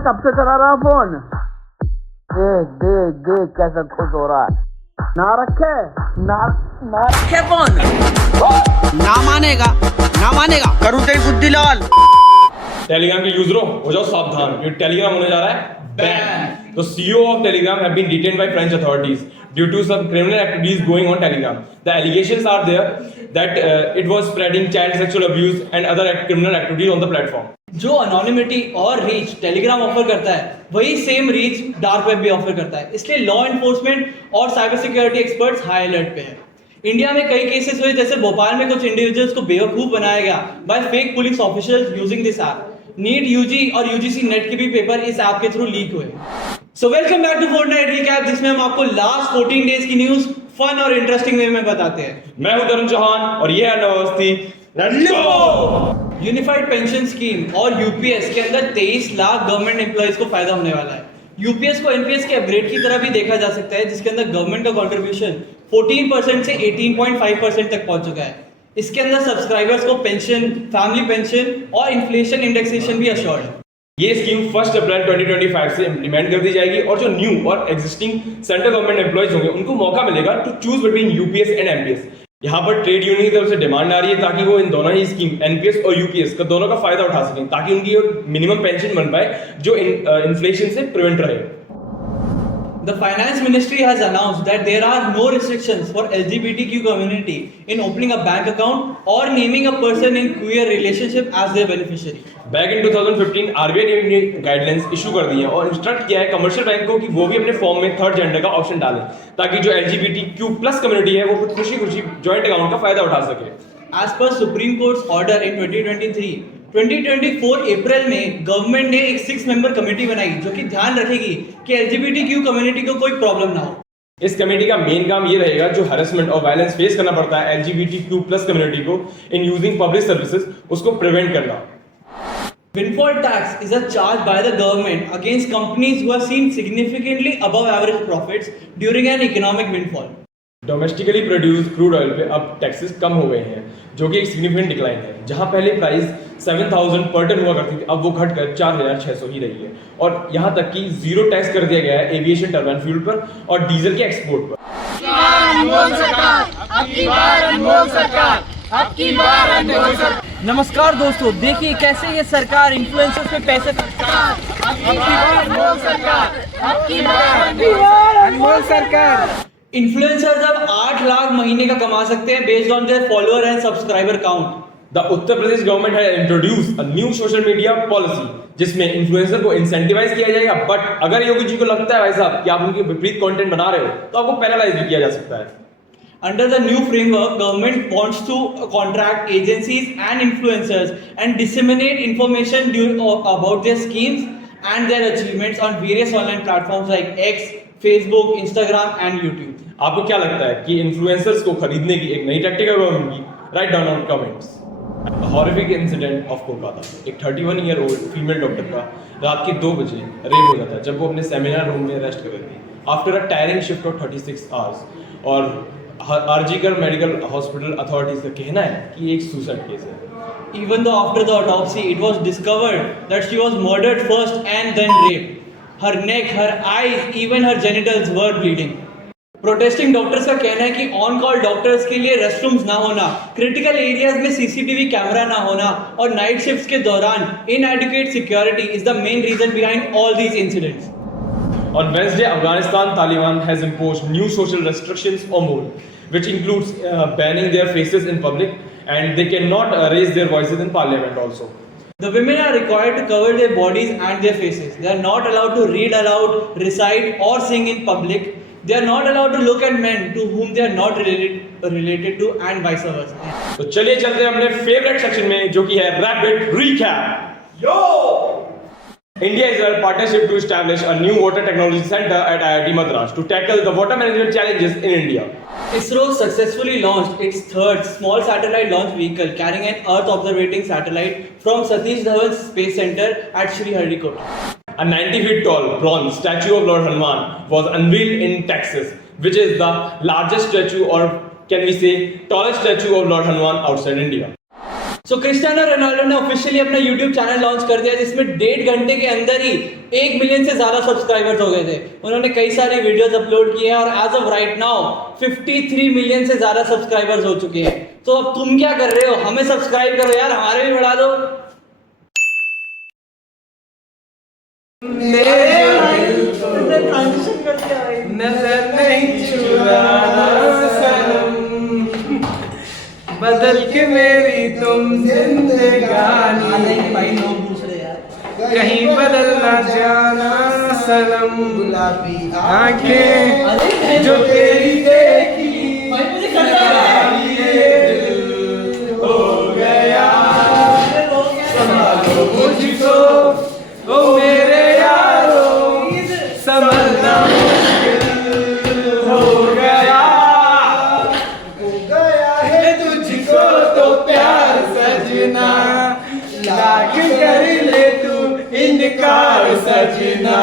मैं कब से चला रहा फोन। देख देख देख कैसा खुश हो रहा है। ना रखे फोन। ना मानेगा करूँ तेरी बुद्धि लाल। टेलीग्राम के यूजरों हो जाओ सावधान, क्योंकि टेलीग्राम होने जा रहा है ban. The CEO of Telegram have been detained by French authorities due to some criminal activities going on Telegram. The allegations are there that it was spreading child sexual abuse and other criminal activities on the platform. जो anonymity और reach Telegram offer करता है, वही same reach dark web भी offer करता है। इसलिए law enforcement और cyber security experts high alert पे हैं। इंडिया में कई केसेस हुए, जैसे भोपाल में कुछ इंडिविजुअल्स को बेवकूफ बनाया गया by fake police officials using this app. NEET UG और यूजीसी नेट के भी पेपर इस ऐप के थ्रू लीक हुए। So welcome back to Fortnite recap, जिसमें हम आपको लास्ट 14 डेज की न्यूज़ फन और इंटरेस्टिंग वे में बताते हैं। मैं हूं तरुण चौहान और ये है Navasthi. Let's go. Unified pension scheme और यूपीएस के अंदर 23 लाख गवर्नमेंट एम्प्लॉइज को फायदा होने वाला है। यूपीएस को एनपीएस के अपग्रेड की तरह भी देखा जा सकता है, जिसके अंदर गवर्नमेंट का कंट्रीब्यूशन 14% से 18.5% तक पहुंच चुका है। इसके अंदर सब्सक्राइबर्स को पेंशन, फैमिली पेंशन और इन्फ्लेशन इंडेक्सेशन भी अश्योर्ड है। ये स्कीम 1 अप्रैल 2025 से इंप्लीमेंट कर दी जाएगी और जो न्यू और एग्जिस्टिंग सेंट्रल गवर्नमेंट एम्प्लॉइज होंगे उनको मौका मिलेगा to choose between UPS and MPS. यहाँ पर ट्रेड यूनियन की तरफ से डिमांड आ रही है ताकि वो इन दोनों ही स्कीम एनपीएस और यूपीएस का दोनों का फायदा उठा सकें, ताकि उनकी मिनिमम पेंशन बन पाए जो इन्फ्लेशन से प्रिवेंट रहे। The Finance Ministry has announced that there are no restrictions for LGBTQ community in opening a bank account or naming a person in queer relationship as their beneficiary. Back in 2015 RBI ने guidelines issue कर दी है और instruct किया है commercial bank को कि वो भी अपने फॉर्म में थर्ड जेंडर का ऑप्शन डालें, ताकि जो LGBTQ+ कम्युनिटी है वो खुशी खुशी जॉइंट अकाउंट का फायदा उठा सके। As per Supreme Court's order in 2024 अप्रैल में गवर्नमेंट ने एक 6 मेंबर कमेटी बनाई जो कि ध्यान रखेगी कि LGBTQ कम्युनिटी को कोई प्रॉब्लम ना हो। इस कमेटी का मेन काम ये रहेगा जो हरेसमेंट और वायलेंस फेस करना पड़ता है LGBTQ+ कम्युनिटी को इन यूजिंग पब्लिक सर्विसेज, उसको प्रिवेंट करना। Windfall tax is a charge by the government against companies who have seen significantly above average profits during an economic windfall. Domestically produce crude oil पे अब taxes कम हो गए हैं, जो कि एक सिग्निफिकेंट डिक्लाइन है। जहां पहले प्राइस 7000 पर टन हुआ करती थी, अब वो घटकर 4600 ही रही है। और यहां तक कि जीरो टैक्स कर दिया गया है एविएशन टर्बाइन फ्यूल पर और डीजल के एक्सपोर्ट पर। नमस्कार दोस्तों, देखिए कैसे ये सरकार इन्फ्लुएंसर्स पे पैसे इन्फ्लुएंसर्स अब 8 लाख महीने का कमा सकते हैं based on their follower and subscriber count. The Uttar Pradesh government है introduce a new social media policy, जिसमें इन्फ्लुएंसर को इंसेंटिवाइज किया जाएगा। बट अगर योगी जी को लगता है भाई साहब कि आप उनके विपरीत कंटेंट बना रहे हो तो आपको पेनलाइज भी किया जा सकता है। Under the new framework, government wants to contract agencies and influencers and disseminate information about their schemes and their achievements on various online platforms like X, Facebook, Instagram and YouTube. आपको क्या लगता है कि इन्फ्लुएंसर्स को खरीदने की एक नई टैक्टिक है गवर्नमेंट की? Write down on comments. Horrific incident of Kolkata, एक 31 ईयर ओल्ड फीमेल डॉक्टर का रात के 2 बजे रेप हो जाता है जब वो अपने सेमिनार रूम में रेस्ट कर रही थी after a tiring shift of 36 hours. और आरजीकर मेडिकल हॉस्पिटल अथॉरिटीज का कहना है कि ये एक सुसाइड केस है। Even though after the autopsy it was discovered that she was murdered first and then raped. Her neck, her eyes, even her genitals were bleeding. Protesting doctors का कहना है कि ऑन कॉल डॉक्टर्स के लिए restrooms ना होना, critical areas में CCTV camera ना होना और नाइट शिफ्ट्स के दौरान inadequate security is the main reason behind all these incidents. On Wednesday, Afghanistan Taliban has imposed new social restrictions on more, which includes banning their faces in public, and they cannot raise their voices in parliament also. The women are required to cover their bodies and their faces. They are not allowed to read aloud, recite or sing in public. They are not allowed to look at men to whom they are not related to and vice versa. तो चलिए चलते हैं अपने favourite section में, जो कि है rapid recap. Yo! India is a partnership to establish a new water technology center at IIT Madras to tackle the water management challenges in India. ISRO successfully launched its third small satellite launch vehicle carrying an Earth observing satellite from Satish Dhawan Space Center at Sriharikota. A 90 feet tall bronze statue of Lord Hanuman was unveiled in Texas, which is the largest statue, or can we say tallest statue of Lord Hanuman outside India. So Cristiano Ronaldo ने officially अपना YouTube channel launch कर दिया जिसमें 1.5 घंटे के अंदर ही 1 million से ज्यादा सब्सक्राइबर्स हो गए थे। उन्होंने कई सारी वीडियोस अपलोड किए हैं और as of right now 53 million से ज्यादा सब्सक्राइबर्स हो चुके हैं। तो अब तुम क्या कर रहे हो? हमें सब्सक्राइब करो यार, हमारे भी बढ़ा दो। नजर नहीं चुराना सनम, बदल के मेरी तुम जिंदगानी, कहीं बदल ना जाना सनम। गुलाबी आंखें जो तेरी देखी हो गया, संभालो मुझको ओ मेरे यारो, संभलना हो गया है तुझको तो प्यार सजना, लाख कर ले तू इनकार सजना।